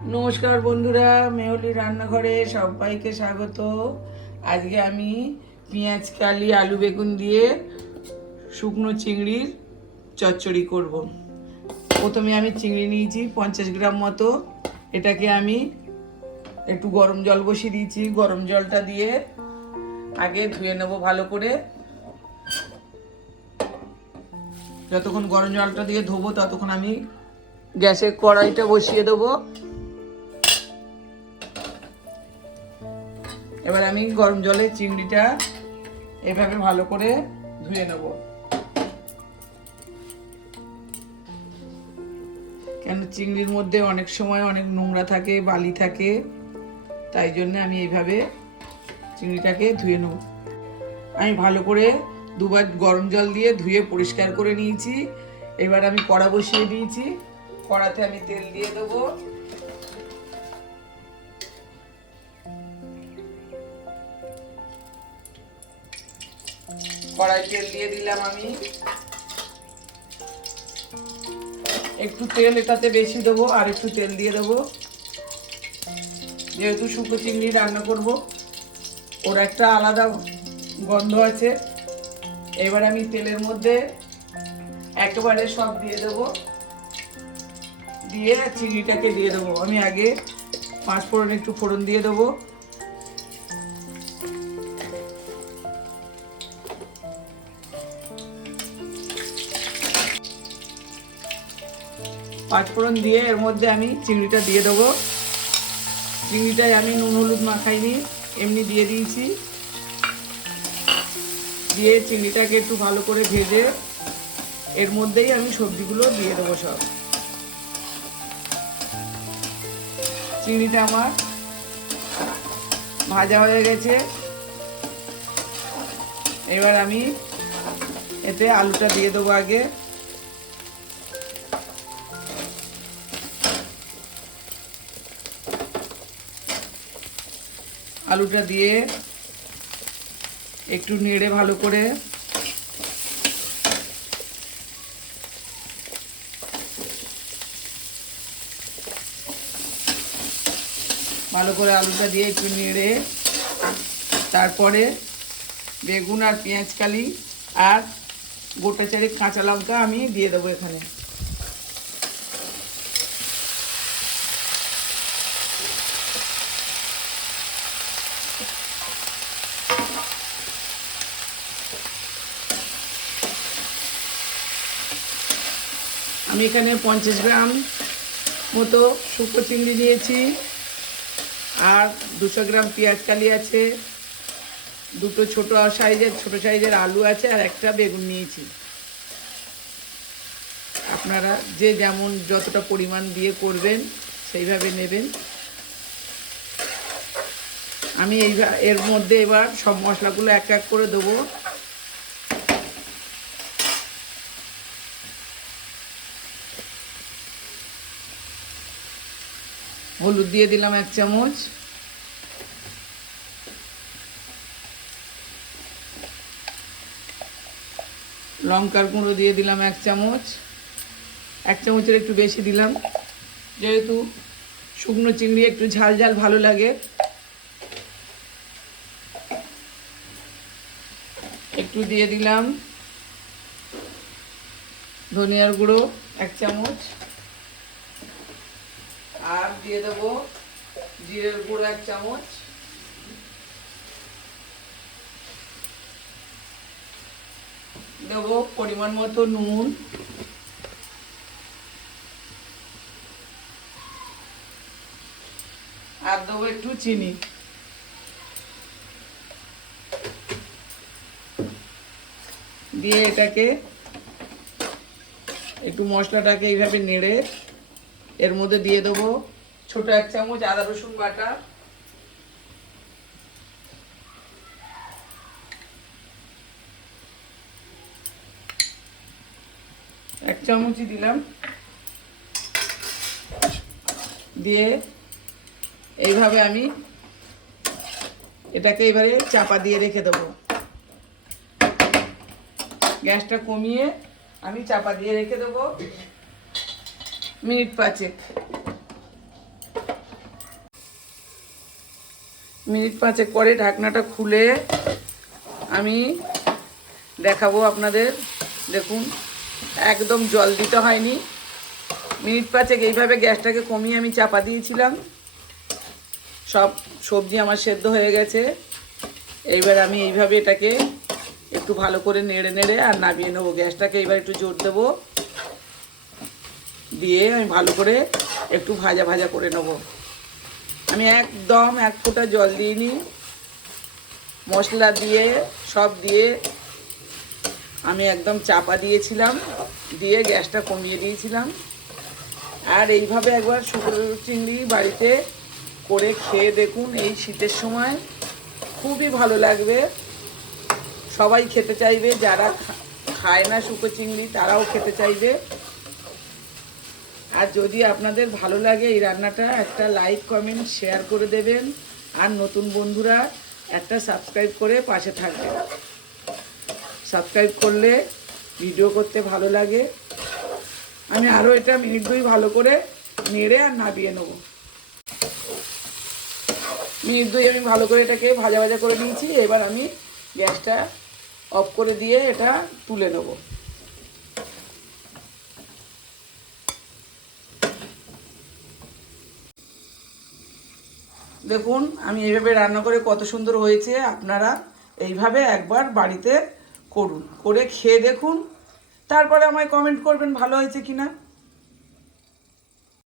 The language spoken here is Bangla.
নমস্কার বন্ধুরা, মেহুলি রান্নাঘরে সবাইকে স্বাগত। আজকে আমি পেঁয়াজ কালি আলু বেগুন দিয়ে শুকনো চিংড়ির চচ্চড়ি করব। প্রথমে আমি চিংড়ি নিয়েছি 50 গ্রাম মতো। এটাকে আমি একটু গরম জল বসিয়ে দিয়েছি। গরম জলটা দিয়ে আগে ধুয়ে নেব ভালো করে। যতক্ষণ গরম জলটা দিয়ে ধোবো ততক্ষণ আমি গ্যাসে কড়াইটা বসিয়ে দেবো। এবার আমি গরম জলে চিংড়িটা এভাবে ভালো করে ধুয়ে নেব, কেন চিংড়ির মধ্যে অনেক সময় অনেক নোংরা থাকে, বালি থাকে, তাই জন্য আমি এইভাবে চিংড়িটাকে ধুয়ে নেব। আমি ভালো করে দুবার গরম জল দিয়ে ধুয়ে পরিষ্কার করে নিয়েছি। এবার আমি কড়া বসিয়ে দিয়েছি। কড়াতে আমি তেল দিয়ে দেবো। কড়াই তেল দিয়ে দিলাম আমি। একটু তেল এটাতে বেশি দেবো, আর একটু তেল দিয়ে দেবো, যেহেতু শুকনো চিংড়ি রান্না করব, ওর একটা আলাদা গন্ধ আছে। এবার আমি তেলের মধ্যে একেবারে সব দিয়ে দেবো, দিয়ে চিংড়িটাকে দিয়ে দেবো। আমি আগে 5 ফোড়ন একটু ফোড়ন দিয়ে দেবো। পাঁচফোড়ন দিয়ে এর মধ্যে আমি চিংড়িটা দিয়ে দেবো। চিংড়িটায় আমি নুন হলুদ মাখাইনি, এমনি দিয়ে দিয়েছি। দিয়ে চিংড়িটাকে একটু ভালো করে ভেজে এর মধ্যেই আমি সবজিগুলো দিয়ে দেবো সব। চিংড়িটা আমার ভাজা হয়ে গেছে। এবার আমি এতে আলুটা দিয়ে দেবো আগে। আলুটা দিয়ে একটু নেড়ে ভালো করে আলুটা দিয়ে একটু নেড়ে তারপরে বেগুন আর পেঁয়াজ কালি আর গোটা চারেক কাঁচা লঙ্কা আমি দিয়ে দেবো এখানে। আমি এখানে 50 গ্রাম মতো শুকনো চিংড়ি নিয়েছি, আর 200 গ্রাম পেঁয়াজ কালি আছে, দুটো ছোট সাইজের আলু আছে, আর একটা বেগুন নিয়েছি। আপনারা যে যেমন যতটা পরিমাণ দিয়ে করবেন সেইভাবে নেবেন। আমি এর মধ্যে এবার সব মশলাগুলো এক এক করে দেবো। হলুদ দিয়ে দিলাম 1 চামচ, লঙ্কার গুঁড়ো দিয়ে দিলাম 1 চামচ। 1 চামচের একটু বেশি দিলাম, যেহেতু শুকনো চিংড়ি একটু ঝাল ঝাল ভালো লাগে। একটু দিয়ে দিলাম ধনিয়ার গুঁড়ো 1 চামচ, আর দিয়ে দেবো জিরের গুঁড়ো 1 চামচ, দেবো পরিমাণ মতো নুন, আর দেবো একটু চিনি। দিয়ে এটাকে একটু মশলাটাকে এইভাবে নেড়ে এর মধ্যে দিয়ে দেবো ছোট 1 চামচ আদা রসুন বাটা, এক চামচই দিলাম। দিয়ে এইভাবে আমি এটাকে এবারে চাপা দিয়ে রেখে দেবো। গ্যাসটা কমিয়ে আমি চাপা দিয়ে রেখে দেবো মিনিট 5। মিনিট 5 পরে ঢাকনাটা খুলে আমি দেখাবো আপনাদের। দেখুন একদম জল দিতে হয়নি, মিনিট 5 এইভাবে গ্যাসটাকে কমিয়ে আমি চাপা দিয়েছিলাম। সব সবজি আমার সেদ্ধ হয়ে গেছে। এইবার আমি এইভাবে এটাকে একটু ভালো করে নেড়ে নেড়ে আর নামিয়ে নেবো। গ্যাসটাকে এবার একটু জোর দেবো, দিয়ে আমি ভালো করে একটু ভাজা ভাজা করে নেব। আমি একদম 1 ফোঁটা জল দিইনি, মশলা দিয়ে সব দিয়ে আমি একদম চাপা দিয়েছিলাম, দিয়ে গ্যাসটা কমিয়ে দিয়েছিলাম। আর এইভাবে একবার শুকনো চিংড়ি বাড়িতে করে খেয়ে দেখুন, এই শীতের সময় খুবই ভালো লাগবে। সবাই খেতে চাইবে, যারা খায় না শুকনো চিংড়ি তারাও খেতে চাইবে। আর যদি আপনাদের ভালো লাগে এই রান্নাটা, একটা লাইক কমেন্ট শেয়ার করে দেবেন। আর নতুন বন্ধুরা একটা সাবস্ক্রাইব করে পাশে থাকবেন। সাবস্ক্রাইব করলে ভিডিও করতে ভালো লাগে। আমি আরও এটা মিনিট 2 ভালো করে নেড়ে আর নামিয়ে নেব। মিনিট 2 আমি ভালো করে এটাকে ভাজা ভাজা করে নিয়েছি। এবার আমি গ্যাসটা অফ করে দিয়ে এটা তুলে নেব। দেখুন আমি এইভাবে রান্না করে কত সুন্দর হয়েছে। আপনারা এইভাবে একবার বাড়িতে করুন, করে খেয়ে দেখুন, তারপরে আমায় কমেন্ট করবেন ভালো হয়েছে কিনা।